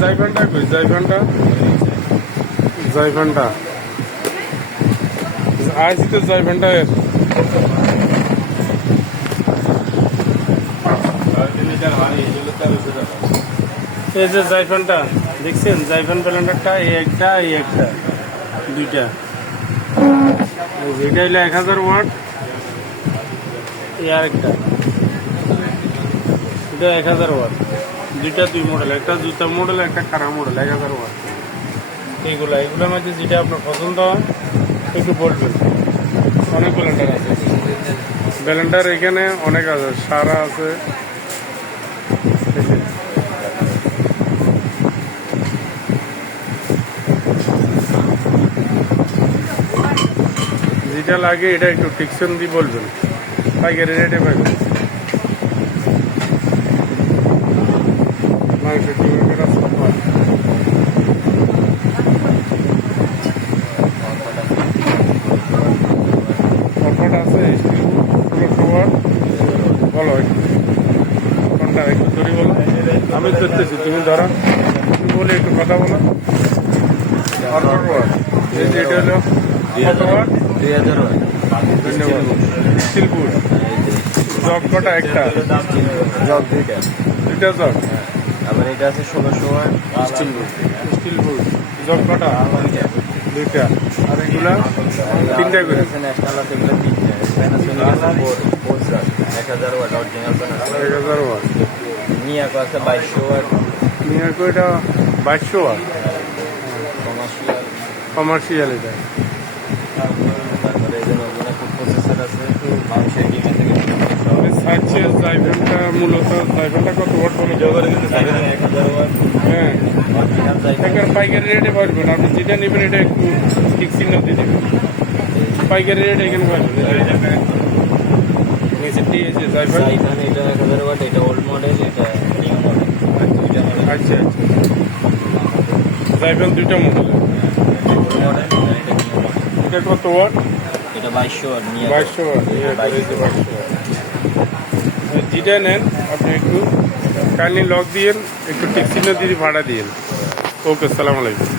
জাইফানটা কই জাইফানটা আইসি তো জাইফানটা এই যে জাইফানটা দেখছেন জাইফান ব্লেন্ডারটা এই একটা দুইটা এটা হলো 1000 ওয়াট এই আরেকটা এটা 1000 ওয়াট দুইটা দুই মডেল একটা জুতা মডেল একটা কারা মডেল 1000 ওয়াট এগুলোর মধ্যে যেটা আপনার পছন্দ হয় একটু বলবেন অনেক ব্লেন্ডার আছে ব্লেন্ডার এখানে অনেক আছে সারা আছে যেটা লাগে এটা একটু টিকশন দিয়ে বলবেন পাইকারি রেটে পাইবেন আছে বলো কোনটা একটু ধরে বলো আমি করতেছি তুমি ধরো তুমি বলে একটু কথা বলো এটা হলো 2000 ওয়াট ধন্যবাদ স্টিলপুর জগ কটা একটা জগ দুইটা জগ আবার এটা আছে 1600 ওয়াট স্টিলপুর জগ কটা দুইটা আর এগুলা তিনটা করে ন্যাশনাল আছে এগুলো তিনটা প্যানাসোনিক আছে 1000 ওয়াট অরিজিনাল 1000 ওয়াট মিয়াকো আছে 2200 ওয়াট মিয়াকো এটা 2200 ওয়াট কমার্শিয়াল এটা তারপরে এখানে ওখানে খুব প্রসেসর আছে মানুষের ডিমে থেকে সার্চে জাইফানটা মূলত জাইফানটা কত ওয়াট বলে 1000 ওয়াট হ্যাঁ একবার পাইকারি রেটে পারবেন আপনি যেটা নেবেন এটা একটু ঠিক চিহ্ন দিয়ে দেবেন পাইকারি রেট এখানে পারবেন নিচেরটি এসে জাইফান এটা 1000 ওয়াট এটা ওল্ড মডেল এটা নিউ মডেল দুইটা মডেল আচ্ছা জাইফান দুইটা মডেল ওল্ড মডেল এটা নিউ মডেল এটা কত ওয়াট এটা 2200 ওয়াট নিয়ে 2200 ওয়াট 2200 ওয়াট যেটা নেন আপনি একটু কাইন্ডলি লক দিয়েন একটু টিক চিহ্ন দিয়ে ভাড়া দিয়েন ওকে আসসালামু আলাইকুম